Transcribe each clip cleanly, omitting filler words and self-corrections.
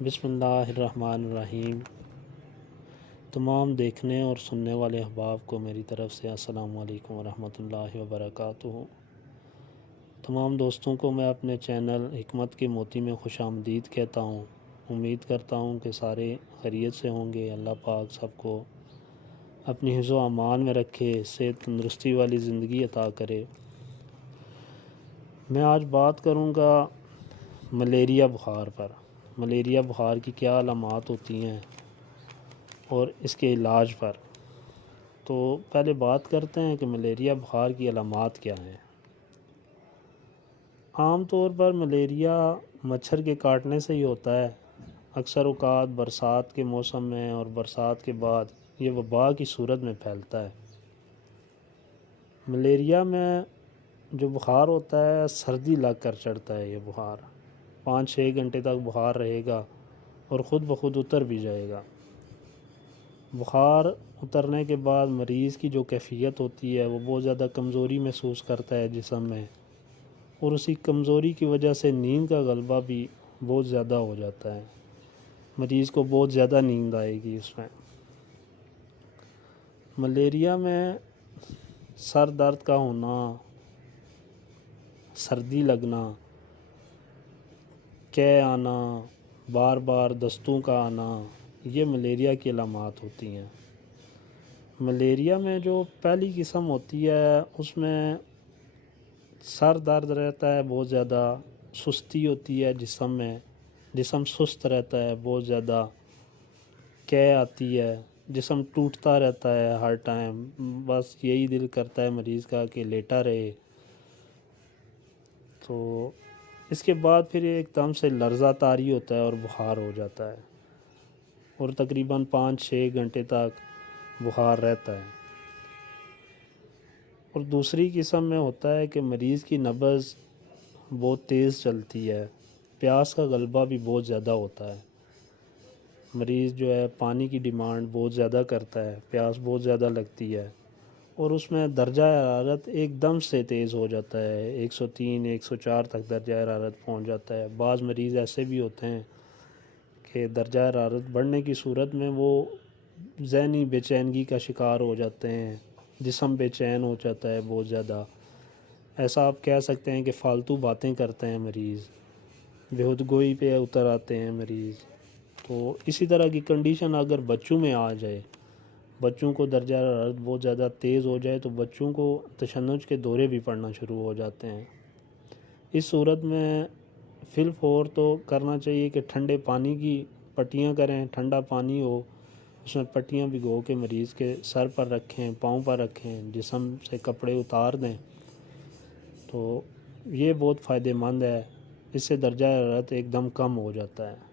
बिस्मिल्लाहिर्रहमानिर्रहीम। तमाम देखने और सुनने वाले अहबाब को मेरी तरफ़ से अस्सलामु अलैकुम वरहमतुल्लाहि वबरकातुहू। तमाम दोस्तों को मैं अपने चैनल हिकमत के मोती में खुशामदीद कहता हूँ। उम्मीद करता हूँ कि सारे खैरियत से होंगे। अल्लाह पाक सबको अपनी हिफ़्ज़ व अमान में रखे, सेहत तंदुरुस्ती वाली ज़िंदगी अता करे। मैं आज बात करूँगा मलेरिया बुखार पर। मलेरिया बुखार की क्या अलामात होती हैं और इसके इलाज पर। तो पहले बात करते हैं कि मलेरिया बुखार की अलामात क्या हैं। आम तौर पर मलेरिया मच्छर के काटने से ही होता है। अक्सर औक़ात बरसात के मौसम में और बरसात के बाद ये वबा की सूरत में फैलता है। मलेरिया में जो बुखार होता है सर्दी लग कर चढ़ता है। ये बुखार 5-6 घंटे तक बुखार रहेगा और ख़ुद ब खुद उतर भी जाएगा। बुखार उतरने के बाद मरीज़ की जो कैफ़ियत होती है वो बहुत ज़्यादा कमज़ोरी महसूस करता है जिस्म में, और उसी कमज़ोरी की वजह से नींद का गलबा भी बहुत ज़्यादा हो जाता है। मरीज़ को बहुत ज़्यादा नींद आएगी इसमें। मलेरिया में सर दर्द का होना, सर्दी लगना, कै आना, बार बार दस्तों का आना, ये मलेरिया की अलामात होती हैं। मलेरिया में जो पहली किस्म होती है उसमें सर दर्द रहता है बहुत ज़्यादा, सुस्ती होती है जिस्म में, जिस्म सुस्त रहता है बहुत ज़्यादा, कै आती है, जिस्म टूटता रहता है हर टाइम, बस यही दिल करता है मरीज़ का कि लेटा रहे। तो इसके बाद फिर एकदम से लर्ज़ा तारी होता है और बुखार हो जाता है, और तकरीबन 5-6 घंटे तक बुखार रहता है। और दूसरी किस्म में होता है कि मरीज़ की नब्ज़ बहुत तेज़ चलती है, प्यास का गलबा भी बहुत ज़्यादा होता है। मरीज़ जो है पानी की डिमांड बहुत ज़्यादा करता है, प्यास बहुत ज़्यादा लगती है, और उसमें दर्जा हरारत एकदम से तेज़ हो जाता है। 103-104 तक दर्जा हरारत पहुंच जाता है। बाज़ मरीज़ ऐसे भी होते हैं कि दर्जा हरारत बढ़ने की सूरत में वो ज़हनी बेचैनगी का शिकार हो जाते हैं, जिस्म बेचैन हो जाता है बहुत ज़्यादा। ऐसा आप कह सकते हैं कि फ़ालतू बातें करते हैं मरीज़, बेहूदगोई पे उतर आते हैं मरीज़। तो इसी तरह की कंडीशन अगर बच्चों में आ जाए, बच्चों को दर्जा हरारत बहुत ज़्यादा तेज़ हो जाए, तो बच्चों को तशन्नुज के दौरे भी पड़ना शुरू हो जाते हैं। इस सूरत में फ़िलफ़ौर तो करना चाहिए कि ठंडे पानी की पट्टियाँ करें, ठंडा पानी हो उसमें पट्टियाँ भिगो के मरीज़ के सर पर रखें, पाँव पर रखें, जिस्म से कपड़े उतार दें। तो ये बहुत फ़ायदेमंद है, इससे दर्जा हरारत एकदम कम हो जाता है।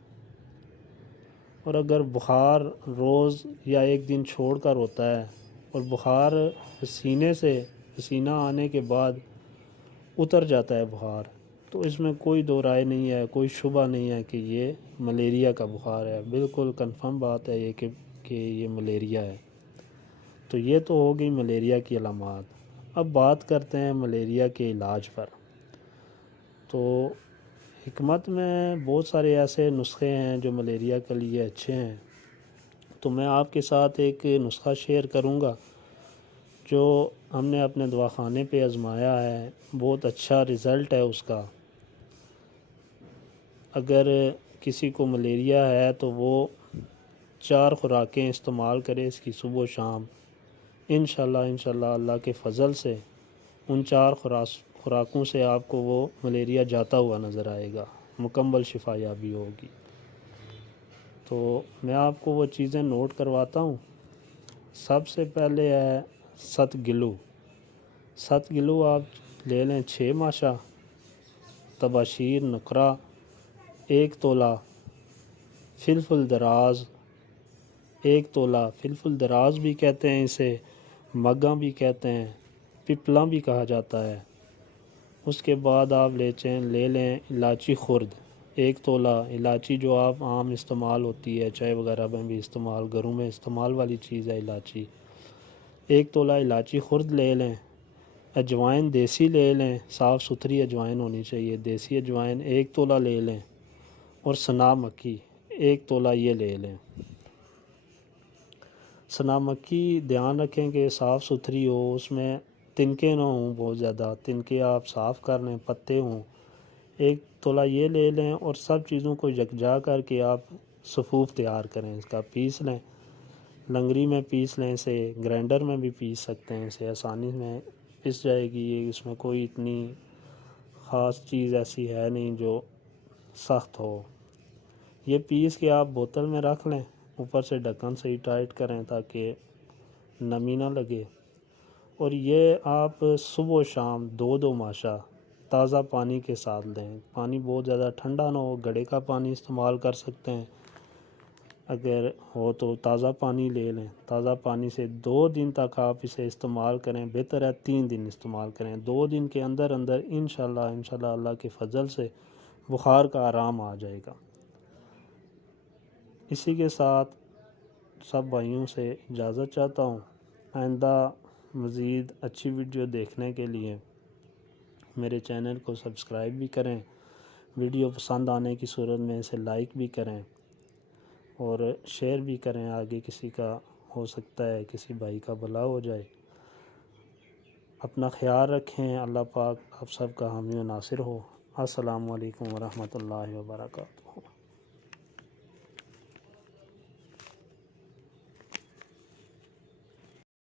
और अगर बुखार रोज़ या एक दिन छोड़कर होता है और बुखार सीने से पसीना आने के बाद उतर जाता है बुखार, तो इसमें कोई दो राय नहीं है, कोई शुबा नहीं है कि ये मलेरिया का बुखार है। बिल्कुल कंफर्म बात है ये कि ये मलेरिया है। तो ये तो हो गई मलेरिया की अलामात। अब बात करते हैं मलेरिया के इलाज पर। तो हिकमत में बहुत सारे ऐसे नुस्खे हैं जो मलेरिया के लिए अच्छे हैं। तो मैं आपके साथ एक नुस्खा शेयर करूंगा जो हमने अपने दवाखाने पे आज़माया है, बहुत अच्छा रिज़ल्ट है उसका। अगर किसी को मलेरिया है तो वो 4 खुराकें इस्तेमाल करे इसकी सुबह शाम। इंशाल्लाह अल्लाह के फ़ज़ल से उन 4 खुराकों से आपको वो मलेरिया जाता हुआ नज़र आएगा, मुकम्मल शिफा याबी होगी। तो मैं आपको वो चीज़ें नोट करवाता हूँ। सबसे पहले है सतगिलू। सतगिलू आप ले लें 6 माशा, तबाशीर नुकरा 1 तोला, फिलफुल दराज 1 तोला। फिलफुल दराज भी कहते हैं इसे, मग्गा भी कहते हैं, पिपला भी कहा जाता है। उसके बाद आप ले लें इलायची खुर्द 1 तोला। इलायची जो आप आम इस्तेमाल होती है, चाय वगैरह में भी इस्तेमाल, घरों में इस्तेमाल वाली चीज़ है इलायची। 1 तोला इलायची खुर्द ले लें। अजवाइन देसी ले लें, साफ़ सुथरी अजवाइन होनी चाहिए, देसी अजवाइन 1 तोला ले लें। और सना मक्खी 1 तोला ये ले लें। सना मक्की ध्यान रखें कि साफ़ सुथरी हो, उसमें तिनके ना हों बहुत ज़्यादा, तिनके आप साफ़ कर लें, पत्ते हों। 1 तोला ये ले लें और सब चीज़ों को यकजा करके आप सफ़ूफ तैयार करें, इसका पीस लें। लंगरी में पीस लें, इसे ग्राइंडर में भी पीस सकते हैं, इसे आसानी में पिस जाएगी ये। इसमें कोई इतनी ख़ास चीज़ ऐसी है नहीं जो सख्त हो। ये पीस के आप बोतल में रख लें, ऊपर से ढक्कन से ही टाइट करें ताकि नमी ना लगे। और ये आप सुबह शाम 2-2 माशा ताज़ा पानी के साथ लें। पानी बहुत ज़्यादा ठंडा ना हो, घड़े का पानी इस्तेमाल कर सकते हैं, अगर हो तो ताज़ा पानी ले लें। ताज़ा पानी से 2 दिन तक आप इसे इस्तेमाल करें, बेहतर है 3 दिन इस्तेमाल करें। 2 दिन के अंदर अंदर इंशाल्लाह अल्लाह के फ़ज़ल से बुखार का आराम आ जाएगा। इसी के साथ सब भाइयों से इजाज़त चाहता हूँ। आइंदा मज़ीद अच्छी वीडियो देखने के लिए मेरे चैनल को सब्सक्राइब भी करें। वीडियो पसंद आने की सूरत में इसे लाइक भी करें और शेयर भी करें आगे, किसी का हो सकता है किसी भाई का भला हो जाए। अपना ख्याल रखें। अल्लाह पाक आप सब का हामी व नासिर हो। अस्सलामु अलैकुम व रहमतुल्लाहि व बरकातुहू।